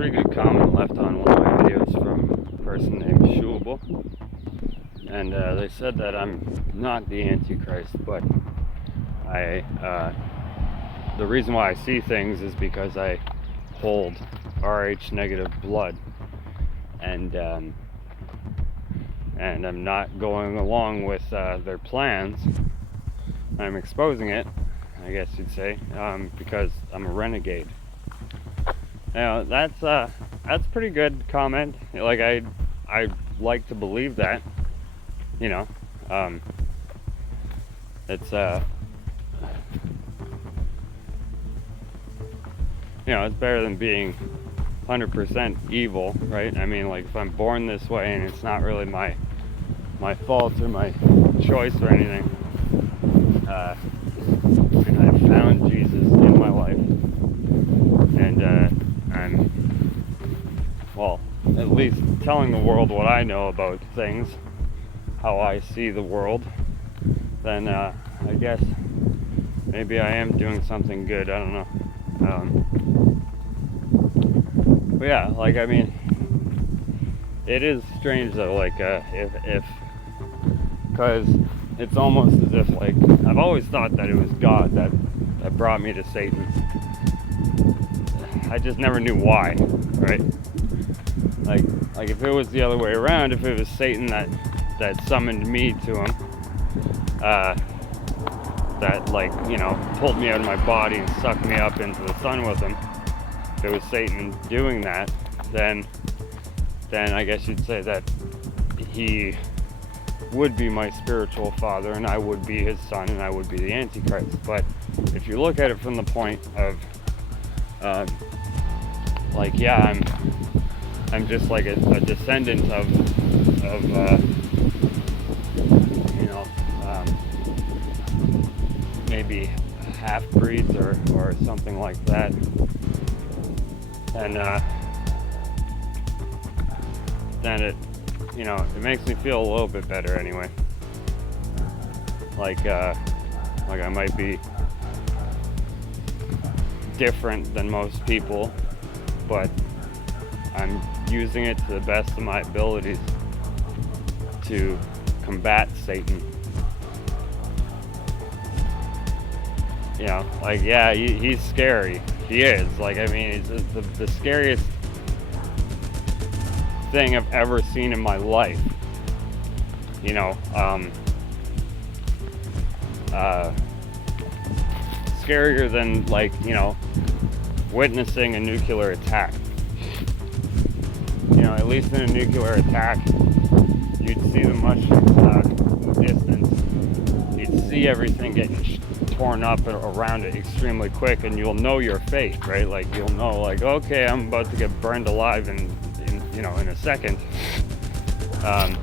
pretty good comment left on one of my videos from a person named Shubal. And they said that I'm not the Antichrist, but the reason why I see things is because I hold Rh negative blood, and I'm not going along with their plans. I'm exposing it, I guess you'd say, because I'm a renegade. Now that's pretty good comment. Like I like to believe that, you know. It's it's better than being 100% evil, right? I mean, like if I'm born this way and it's not really my fault or my choice or anything, and I found Jesus in my life, and I'm, well, at least telling the world what I know about things, how I see the world, then I guess maybe I am doing something good. I don't know. But yeah, like, I mean, it is strange though, like, if because it's almost as if, like, I've always thought that it was God that brought me to Satan. I just never knew why, right? Like if it was the other way around, if it was Satan that summoned me to him, that, like, pulled me out of my body and sucked me up into the sun with him, if it was Satan doing that, then I guess you'd say that he would be my spiritual father and I would be his son and I would be the Antichrist. But if you look at it from the point of like, yeah, I'm just like a descendant of maybe half-breeds or something like that, and then it makes me feel a little bit better anyway. Like I might be different than most people, but I'm using it to the best of my abilities to combat Satan. Like, yeah, he's scary. He is. Like, I mean, it's the scariest thing I've ever seen in my life. Scarier than, like, witnessing a nuclear attack. At least in a nuclear attack, you'd see the much distance. You'd see everything getting torn up around it extremely quick, and you'll know your fate, right? Like, you'll know, like, okay, I'm about to get burned alive in a second. But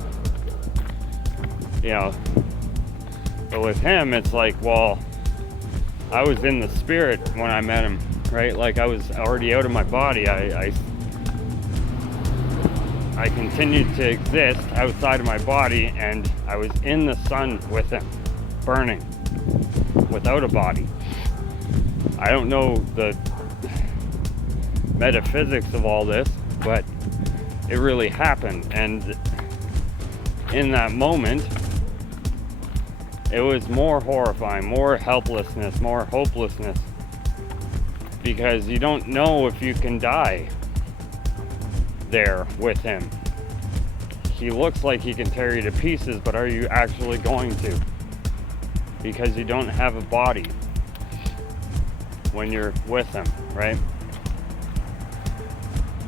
with him, it's like, well, I was in the spirit when I met him, right? Like, I was already out of my body. I continued to exist outside of my body, and I was in the sun with him, burning, without a body. I don't know the metaphysics of all this, but it really happened. And in that moment, it was more horrifying, more helplessness, more hopelessness, because you don't know if you can die there with him. He looks like he can tear you to pieces, but are you actually going to? Because you don't have a body when you're with him, right?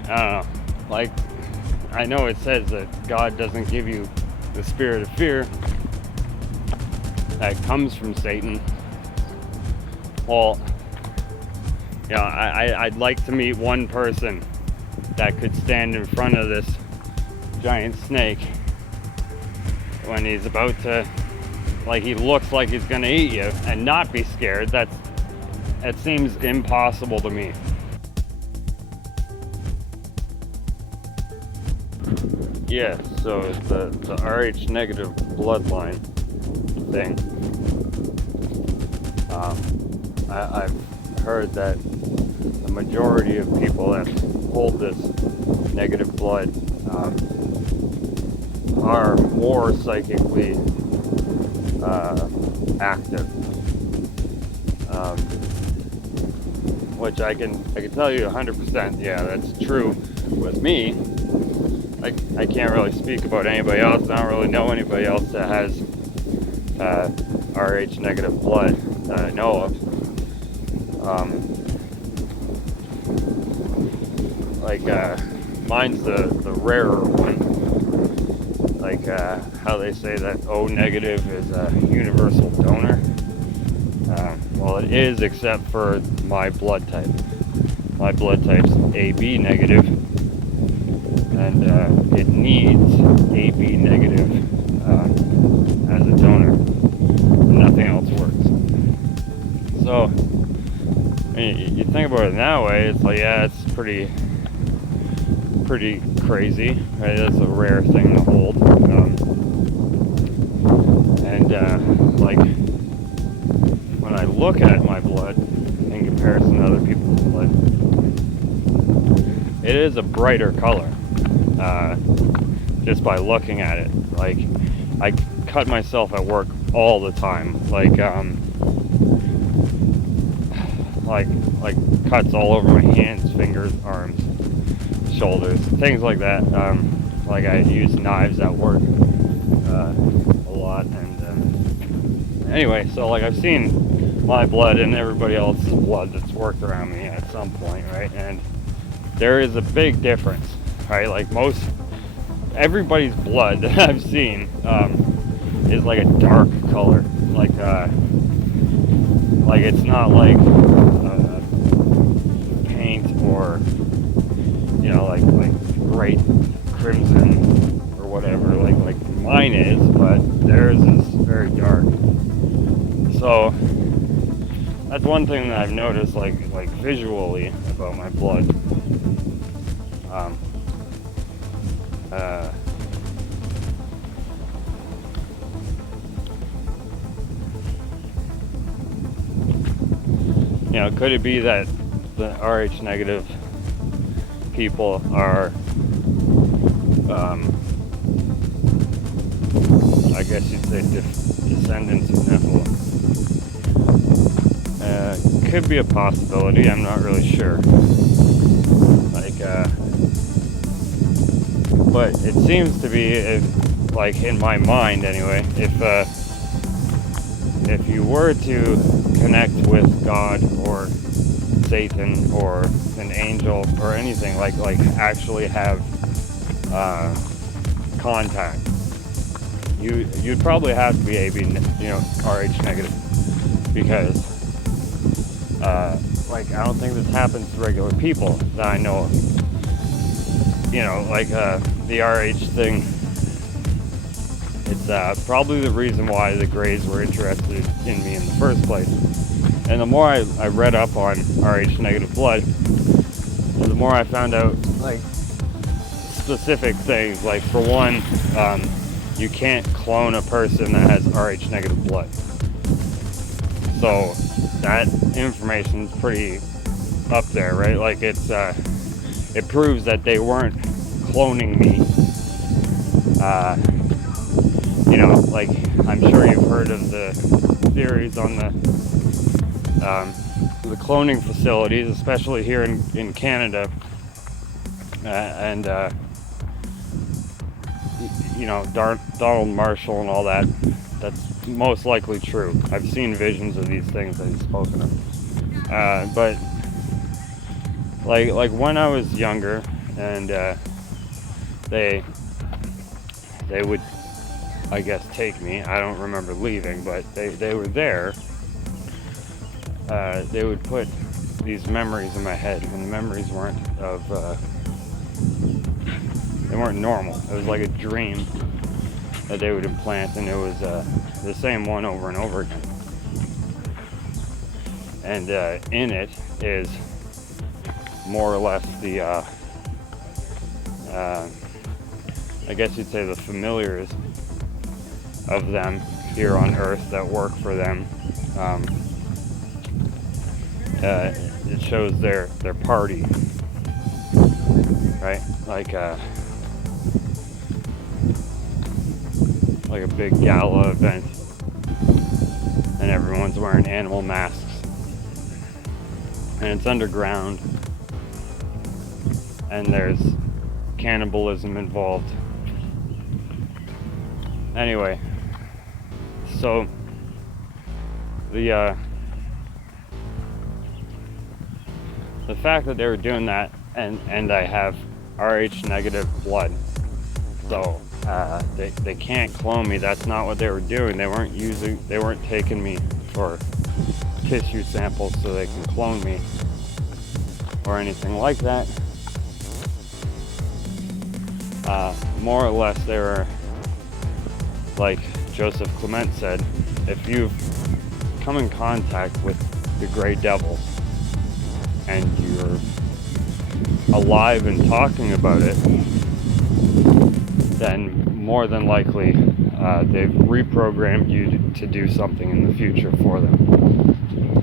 I don't know. Like, I know it says that God doesn't give you the spirit of fear that comes from Satan. Well, I'd like to meet one person that could stand in front of this giant snake when he's about to, like, he looks like he's gonna eat you, and not be scared. That seems impossible to me. Yeah, so the Rh negative bloodline thing. I've heard that the majority of people that hold this negative blood are more psychically active, which I can tell you 100%. Yeah, that's true with me. I can't really speak about anybody else. I don't really know anybody else that has Rh negative blood that I know of. Mine's the rarer one. Like how they say that O negative is a universal donor. Well, it is, except for my blood type. My blood type's AB negative, and it needs AB negative as a donor. Nothing else works. So, I mean, you think about it in that way, it's like, yeah, it's pretty crazy, right? That's a rare thing to hold. Like, when I look at my blood in comparison to other people's blood, it is a brighter color, just by looking at it. Like, I cut myself at work all the time, like cuts all over my hands, fingers, arms, shoulders, things like that. Like, I use knives at work a lot, and anyway, so like, I've seen my blood and everybody else's blood that's worked around me at some point, right? And there is a big difference, right? Like, everybody's blood that I've seen is like a dark color, like it's not like paint or, you know, like bright crimson or whatever, like mine is, but theirs is very dark. So that's one thing that I've noticed, like visually, about my blood. You know, could it be that the Rh negative people are, I guess you'd say, descendants of Nephilim? Could be a possibility. I'm not really sure. But it seems to be, like, in my mind anyway, if you were to connect with God or Satan or an angel or anything, like actually have contact, you'd probably have to be Rh negative, because like, I don't think this happens to regular people that I know of. You know, like the Rh thing, it's probably the reason why the Greys were interested in me in the first place. And the more I read up on Rh negative blood, the more I found out, like, specific things. Like, for one, you can't clone a person that has Rh negative blood. So that information is pretty up there, right? Like, it proves that they weren't cloning me. You know, like, I'm sure you've heard of the theories on the cloning facilities, especially here in Canada, and you know, Donald Marshall and all that. That's most likely true. I've seen visions of these things that he's spoken of. But like when I was younger, and they would, I guess, take me. I don't remember leaving, but they were there. They would put these memories in my head, and the memories weren't they weren't normal. It was like a dream that they would implant, and it was the same one over and over again. And in it is more or less the I guess you'd say the familiars of them here on Earth that work for them. It shows their party, right? Like a big gala event, and everyone's wearing animal masks, and it's underground, and there's cannibalism involved. Anyway, so the fact that they were doing that, and I have Rh negative blood, so they can't clone me. That's not what they were doing. They weren't taking me for tissue samples so they can clone me or anything like that. More or less, they were, like Joseph Clement said, if you've come in contact with the Grey Devil and you're alive and talking about it, then more than likely they've reprogrammed you to do something in the future for them.